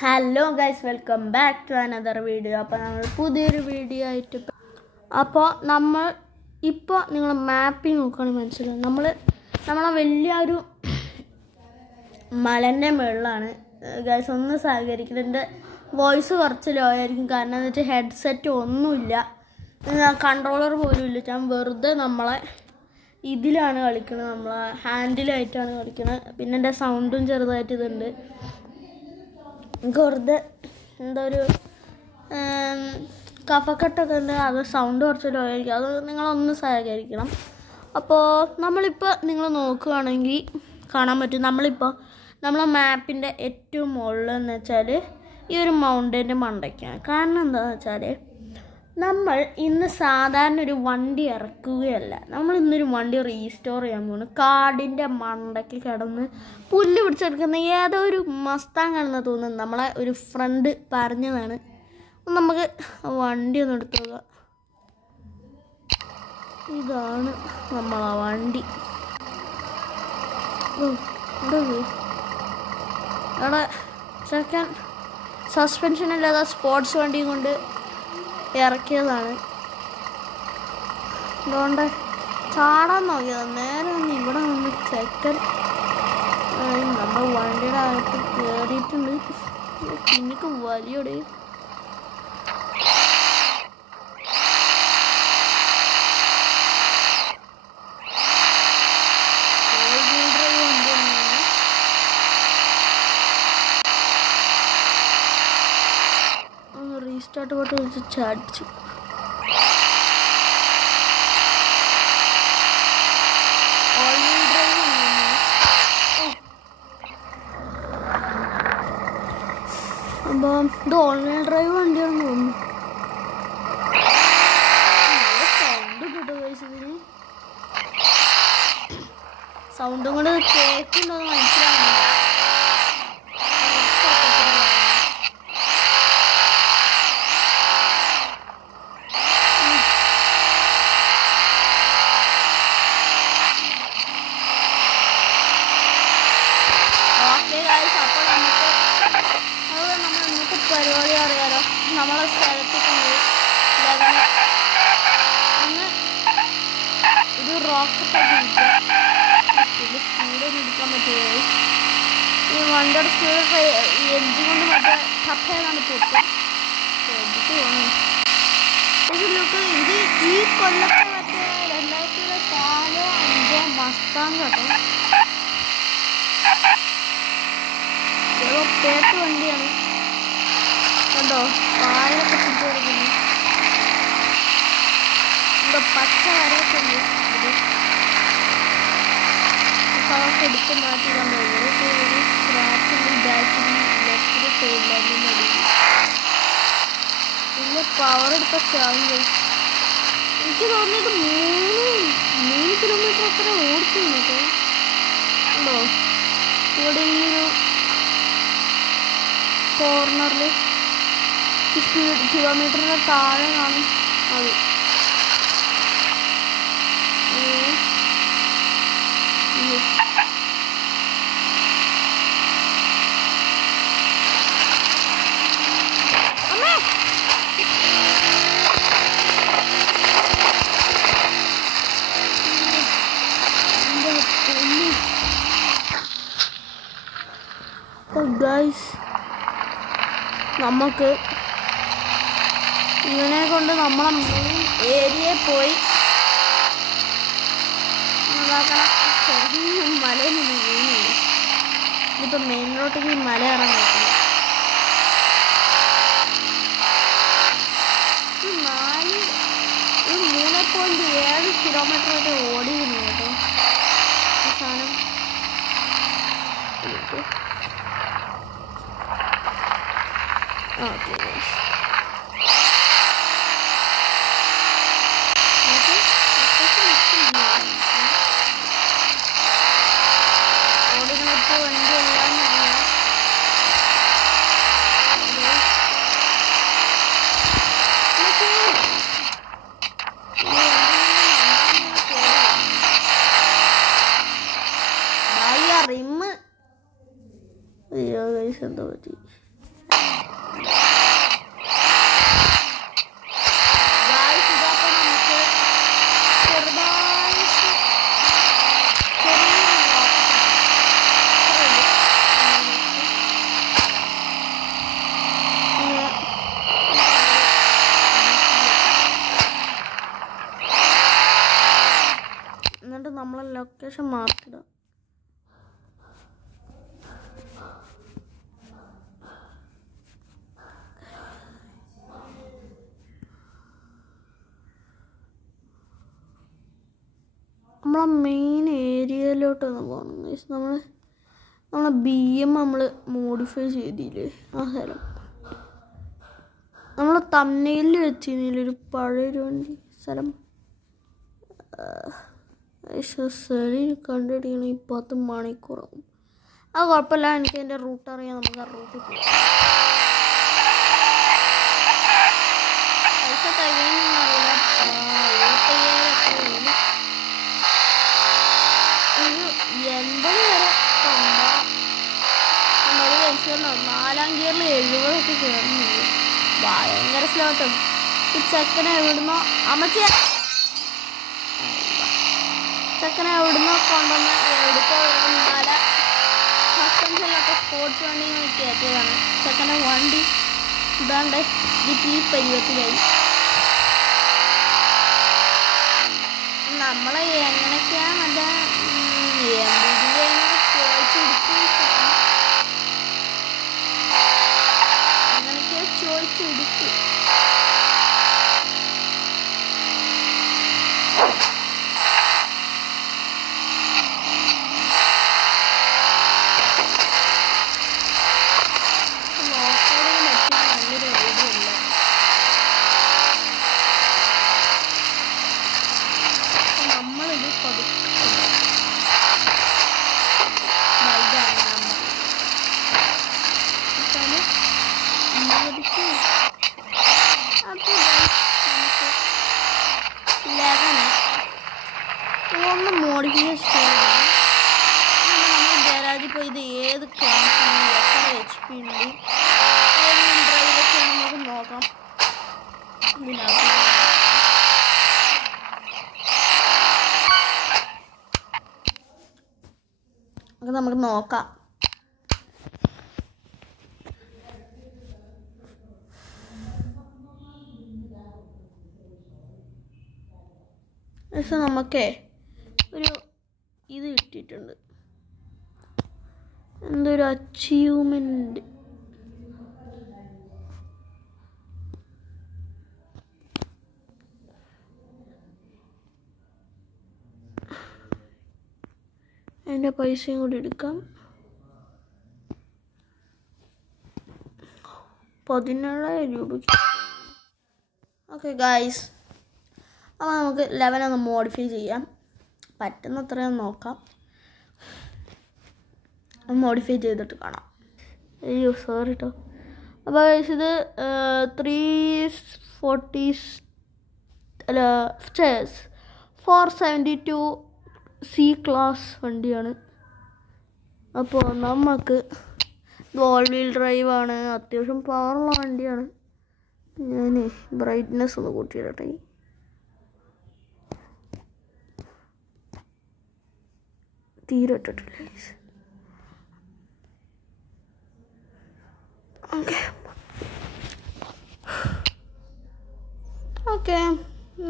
Hello guys, welcome back to another video. അപ്പോൾ നമ്മൾ പുതിയൊരു വീഡിയോ ആയിട്ട് ഇപ്പോൾ നിങ്ങൾ മാപ്പിംഗ് നോക്കുകയാണെങ്കിൽ മനസ്സിലാവും. നമ്മളെ വലിയൊരു മലൻ്റെ മുകളിലാണ് ഗൈസ്. ഒന്ന് സഹകരിക്കണം. എൻ്റെ വോയിസ് കുറച്ച് ലോ ആയിരിക്കും, കാരണം എന്ന് വെച്ചാൽ ഹെഡ്സെറ്റ് ഒന്നുമില്ല, കൺട്രോളർ പോലും ഇല്ല. ഞാൻ വെറുതെ നമ്മളെ ഇതിലാണ് കളിക്കുന്നത്, നമ്മളെ ഹാൻഡിലായിട്ടാണ് കളിക്കുന്നത്. പിന്നെ എൻ്റെ സൗണ്ടും ചെറുതായിട്ട് ഇതുണ്ട്. എനിക്ക് വെറുതെ എന്താ ഒരു കഫക്കെട്ടൊക്കെ ഉണ്ട്, അത് സൗണ്ട് കുറച്ച് ലോ ആയിരിക്കും. അത് നിങ്ങളൊന്ന് സഹകരിക്കണം. അപ്പോൾ നമ്മളിപ്പോൾ നിങ്ങൾ നോക്കുകയാണെങ്കിൽ കാണാൻ പറ്റും, നമ്മളെ മാപ്പിൻ്റെ ഏറ്റവും മുകളിലെന്ന് വെച്ചാൽ ഈ ഒരു മൗണ്ടൻ്റെ മണ്ടയ്ക്കാണ്. കാരണം എന്താണെന്ന് വെച്ചാൽ നമ്മൾ ഇന്ന് സാധാരണ ഒരു വണ്ടി ഇറക്കുകയല്ല, നമ്മൾ ഇന്നൊരു വണ്ടി റീസ്റ്റോർ ചെയ്യാൻ പോകുന്നു. കാടിൻ്റെ മണ്ടയ്ക്ക് കിടന്ന് പുല്ല് പിടിച്ചെടുക്കുന്ന ഏതോ ഒരു മസ്താങ്ങാണെന്ന് തോന്നുന്നു. നമ്മളെ ഒരു ഫ്രണ്ട് പറഞ്ഞതാണ്. നമുക്ക് വണ്ടി ഒന്ന് എടുത്തു നോക്കാം. ഇതാണ് നമ്മളെ വണ്ടി. അവിടെ സെക്കൻഡ് സസ്പെൻഷൻ അല്ലാതെ സ്പോർട്സ് വണ്ടിയും കൊണ്ട് ഇറക്കിയതാണ്. അതുകൊണ്ട് ചാടാൻ നോക്കിയതാണ്. നേരെ ഒന്ന് ഇവിടെ വന്ന് സെക്കൻഡ് നമ്മൾ വണ്ടിയുടെ അകത്ത് കയറിയിട്ടുണ്ട്. എനിക്ക് വലിയോടെ റീസ്റ്റാർട്ട് പോട്ട് വെച്ച് ചാടിച്ചു. അപ്പം ഇത് ഓൺലൈൻ ഡ്രൈവ് വണ്ടിയാണെന്ന് തോന്നുന്നു. നല്ല സൗണ്ട് കിട്ടും കഴിച്ചതിന്. സൗണ്ടും കൂടെ കേൾക്കുന്നുണ്ടോന്ന് മനസ്സിലാവുന്നില്ല. അപ്പോൾ നമ്മൾ ഇന്നത്തെ പരിപാടി അറിയാലോ. നമ്മളെ സ്ഥലത്ത് കൊണ്ടുപോയി ഒന്ന് ഒരു റോക്കറ്റ് പിന്നെ സ്പീഡൊന്നും എടുക്കാൻ പറ്റുമോ? ഈ വണ്ടിയുടെ സ്പീഡ് എഞ്ചിൻ കൊണ്ട് മറ്റേ കപ്പേതാണ് പൊട്ടും. ശ്രദ്ധിച്ചു പോകണം. ഇത് ഈ കൊല്ലത്തെ മറ്റേ 2004-05 മസ്താങ് കേട്ടോ. പേട്ട് വണ്ടിയാണ് കണ്ടോ, പായൊക്കെ പിടിച്ചു കൊടുക്കുന്നു. ഇവിടെ പച്ച വരയൊക്കെ ഉണ്ട്. അതൊക്കെ എടുത്ത് മാറ്റി കണ്ടോ. ഇവിടെ ഒരു സ്ക്രാച്ചിൻ്റെ ബാക്കിൽ ലെഫ്റ്റിൽ ടൈലാൻഡിൻ്റെ അടിയിൽ പിന്നെ പവർ എടുത്ത ചാവും. എനിക്ക് തോന്നിയത് 3 കിലോമീറ്റർ അത്ര ഓടിച്ചു കേട്ടോ. ഉണ്ടോ ഇവിടെ ഈ ഒരു കോർണറിൽ ഈ സ്പീഡ് കിലോമീറ്ററിന് താഴെ കാണും. അത് ഗൈസ്, നമുക്ക് ഇവനെ കൊണ്ട് നമ്മളെ മെയിൻ ഏരിയയിൽ പോയി ചെറിയ മലയിൽ നിന്ന് വീണു. ഇതിപ്പോൾ മെയിൻ റോട്ടിൽ മല ഇറങ്ങാൻ പറ്റില്ല. 3.7 കിലോമീറ്റർ വരെ ഓടിയിരുന്നു കേട്ടോ ഈ സാധനം. ഓക്കെ ഓടിനൊക്കെ വണ്ടി എല്ലാം റിമ്മ്. അയ്യോ ഗൈസ്, എന്താ പറ്റി? എന്നിട്ട് നമ്മളെ ലൊക്കേഷൻ മാർക്കിടുക. നമ്മളെ മെയിൻ ഏരിയയിലോട്ടൊന്ന് പോകണം. നമ്മളെ BM നമ്മൾ മോഡിഫൈ ചെയ്തില്ലേ ആ സ്ഥലം. നമ്മൾ തമ്മനയിലിൽ വെച്ചിരുന്നില്ലൊരു പഴയൊരു വണ്ടി സ്ഥലം. ശരി കണ്ടുപിടിക്കണം. 10 മണിക്കൂറാവും. അത് കുഴപ്പമില്ല, എനിക്ക് എൻ്റെ റൂട്ട് അറിയാം. നമുക്ക് ആ റൂട്ടിൽ പോകാം. പൈസ തികയുന്നൊന്നും അറിയില്ല. 75,000 ഒരു 80 വരെ കൊണ്ടാൽ 4-ാം ഗിയറിൽ 70 കയറുന്നില്ല. ഭയങ്കര സ്ലോട്ടും. ഈ ചെക്കനെ എവിടുന്നോ ചെക്കനെ എവിടുന്നോ കൊണ്ടുവന്ന് എവിടുത്തെ നല്ല സസ്പെൻസ് ഇല്ലാത്ത സ്പോർട്സ് വണ്ടി കയറ്റിയതാണ്. ചെക്കനെ വണ്ടി ഇതാണ്ട് ഈ പരുവത്തിലായി. നമ്മളെ എങ്ങനെയൊക്കെയാ മറ്റേ അങ്ങനെയൊക്കെയോ ചോദിച്ചെടുത്തു. ഒന്ന് മോഡിഫിക്കേഷൻ ചെയ്യണം. നമ്മൾ ഗാരാജിൽ പോയി ഇത് ഏത് ക്ലാസ്സാണ്, എത്ര HP ഉണ്ട്, ഏത് ഡ്രൈവൊക്കെയാണ് നമുക്ക് നോക്കാം. അത് നമുക്ക് നോക്കാം. പക്ഷെ നമുക്കേ ഒരു ഇത് കിട്ടിയിട്ടുണ്ട്, എന്തൊരു അച്ചീവ്മെൻറ്റ്. അതിൻ്റെ പൈസയും കൂടി എടുക്കാം. 17,000 രൂപയ്ക്ക്. ഓക്കെ ഗായ്സ്, അപ്പോൾ നമുക്ക് 11 ഒന്ന് മോഡിഫൈ ചെയ്യാം. പറ്റുന്നത്രയും നോക്കാം. മോഡിഫൈ ചെയ്തിട്ട് കാണാം. അയ്യോ സോറി കേട്ടോ. അപ്പോൾ ഇത് 472 C ക്ലാസ് വണ്ടിയാണ്. അപ്പോൾ നമുക്ക് ഓൾ വീൽ ഡ്രൈവാണ്, അത്യാവശ്യം പവറുള്ള വണ്ടിയാണ്. ഞാൻ ബ്രൈറ്റ്നെസ് ഒന്ന് കൂട്ടിയിടട്ടെ. തീരെ ഇട്ടിട്ടില്ല. ഓക്കെ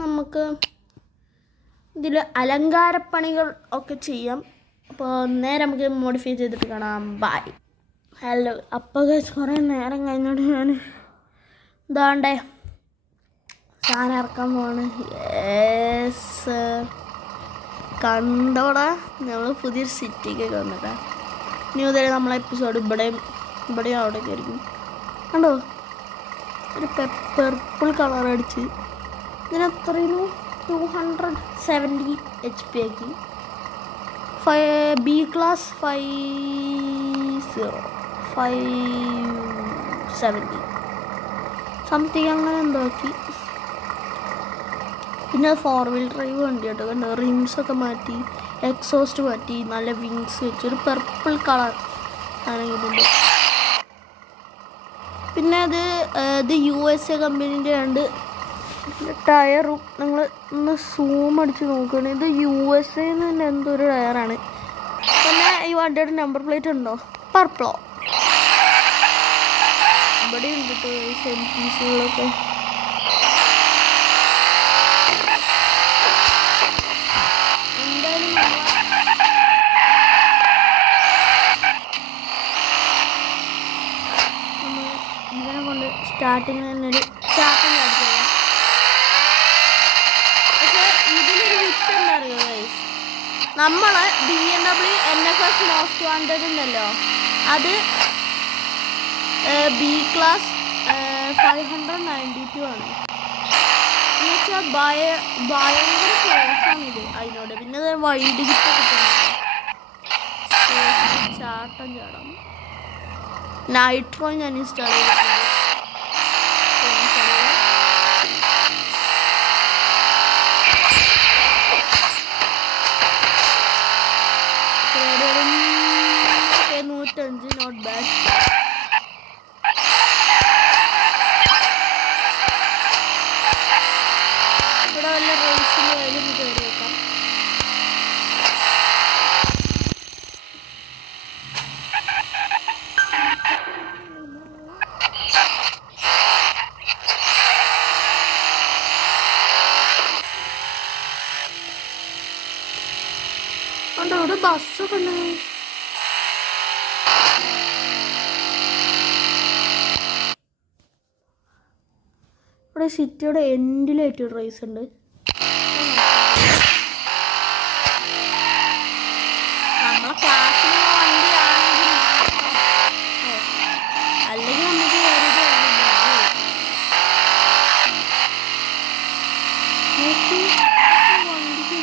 നമുക്ക് ഇതിൽ അലങ്കാരപ്പണികൾ ഒക്കെ ചെയ്യാം. അപ്പോൾ നേരെ നമുക്ക് മോഡിഫൈ ചെയ്തിട്ട് കാണാം. ബൈ. ഹലോ. അപ്പോൾ കുറേ നേരം കഴിഞ്ഞോണ്ട് ഞാൻ ഇതാണ്ടേ സാധനം ഇറക്കാൻ പോവാണ്. യെസ്, കണ്ടോടാ, നമ്മൾ പുതിയൊരു സിറ്റിക്കൊക്കെ വന്നിട്ടാ. ഇനി മുതൽ നമ്മളെ എപ്പിസോഡ് ഇവിടെയും അവിടെയൊക്കെ ആയിരിക്കും. കണ്ടോ, ഒരു പെർപ്പിൾ കളർ അടിച്ച് ഇതിനെത്രയും 270 HP ആക്കി. B ക്ലാസ് 570 സംതിങ് അങ്ങനെ എന്തോ ആക്കി. പിന്നെ 4 വീൽ ഡ്രൈവ് വണ്ടി കേട്ടോ. കണ്ടോ, റിംസൊക്കെ മാറ്റി, എക്സോസ്റ്റ് മാറ്റി, നല്ല വിങ്സ് വെച്ച് ഒരു പെർപ്പിൾ കളർ ആണ് ഇതിൻ്റെ. പിന്നെ ഇത് USA കമ്പനീൻ്റെ ഉണ്ട് ടയറും. നിങ്ങൾ ഒന്ന് സൂം അടിച്ച് നോക്കുകയാണ്. ഇത് USA തന്നെ എന്തൊരു ടയറാണ്. പിന്നെ ഈ വണ്ടിയുടെ നമ്പർ പ്ലേറ്റ് ഉണ്ടോ? പർപ്പിളോ ഇവിടെ ഉണ്ട് പീസുകളൊക്കെ. എന്തായാലും ഇതിനെ കൊണ്ട് സ്റ്റാർട്ടിങ്ങിൽ തന്നെ ഒരു സ്റ്റാർട്ടിങ് അടിച്ചു. പക്ഷെ ഇതിനൊരു വിറ്റുണ്ട് അറിയോ ഗൈസ്, നമ്മൾ BMW NFS മോസ്റ്റ് വാണ്ടഡ് ഉണ്ടല്ലോ, അത് B ക്ലാസ് 592 ആണ്. എന്നുവെച്ചാൽ ഭയങ്കര ക്ലോസാണിത് അതിനോട്. പിന്നെ അത് വൈഡ് കിറ്റ് കിട്ടുന്നുണ്ട്. ചാട്ടം ചാടാം. നൈട്രോ ഞാൻ ഇൻസ്റ്റാൾ ചെയ്തിട്ടുണ്ട്. Not bad. ഇവിടെ വല്ല റേസിന് ആയാലും കയറി വെക്കാം. ഉണ്ടോ ഇവിടെ ബസ്സൊക്കെ ഉണ്ട്. ഇവിടെ സിറ്റിയുടെ എൻഡിലായിട്ടൊരു റേസ് ഉണ്ട്. നമ്മളെ ക്ലാസ്സിലുള്ള വണ്ടിയാണെങ്കിൽ അല്ലെങ്കിൽ നമുക്ക് കയറിയിട്ട് വണ്ടിക്ക്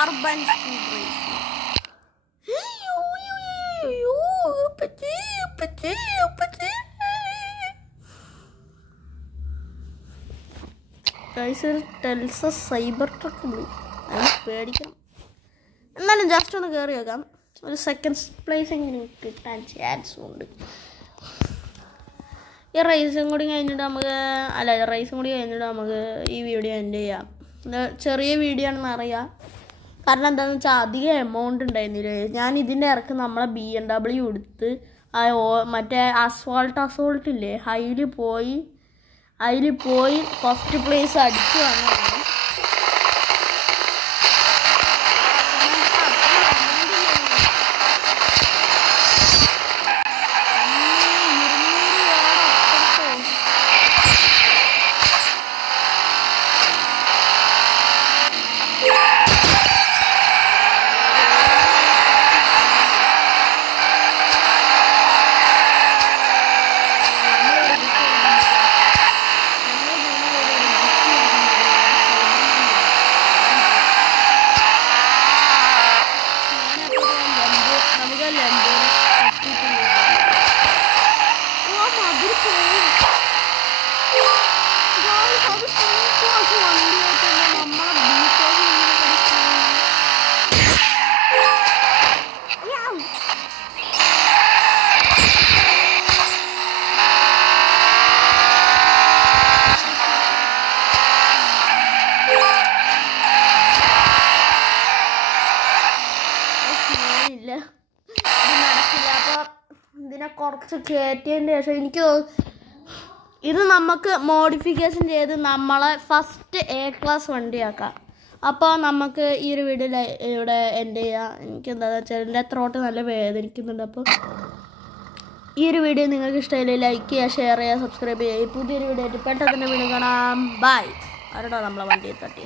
urban speed race. Telsa cyber truck ഉണ്ട്. അത് പേടിക്കണം. എന്നാലും ജസ്റ്റ് ഒന്ന് കയറി വെക്കാം. ഒരു സെക്കൻഡ് പ്ലേസ് എങ്ങനെ കിട്ടാൻ ചാൻസ് ഉണ്ട്. ഈ റേസും കൂടി കഴിഞ്ഞിട്ട് നമുക്ക് ഈ വീഡിയോ എൻഡ് ചെയ്യാം. ചെറിയ വീഡിയോ ആണെന്ന് അറിയാം. കാരണം എന്താണെന്ന് വെച്ചാൽ അധികം എമൗണ്ട് ഉണ്ടായിരുന്നില്ല. ഞാൻ ഇതിൻ്റെ ഇറക്ക് നമ്മളെ BMW എടുത്ത് മറ്റേ അസോൾട്ട് ഇല്ലേ, അതിൽ പോയി ഫസ്റ്റ് പ്ലേസ് അടിച്ചു വന്നതാണ്. ഇതിനെ കുറച്ച് കയറ്റിയതിൻ്റെ ശേഷം എനിക്ക് ഇത് നമുക്ക് മോഡിഫിക്കേഷൻ ചെയ്ത് നമ്മളെ ഫസ്റ്റ് A ക്ലാസ് വണ്ടിയാക്കാം. അപ്പോൾ നമുക്ക് ഈ ഒരു വീഡിയോ ഇവിടെ എൻഡ് ചെയ്യാം. എനിക്ക് എന്താണെന്ന് വെച്ചാൽ എൻ്റെ ത്രോട്ട് നല്ല വേദനിക്കുന്നുണ്ട്. അപ്പോൾ ഈ ഒരു വീഡിയോ നിങ്ങൾക്ക് ഇഷ്ടമായില്ലേ ലൈക്ക് ചെയ്യുക, ഷെയർ ചെയ്യുക, സബ്സ്ക്രൈബ് ചെയ്യുക. പുതിയൊരു വീഡിയോ ആയിട്ട് പെട്ടെന്ന് വീണ്ടും കാണാം. ബൈ. ആരോടാ നമ്മളെ വണ്ടിയിൽ തട്ടി.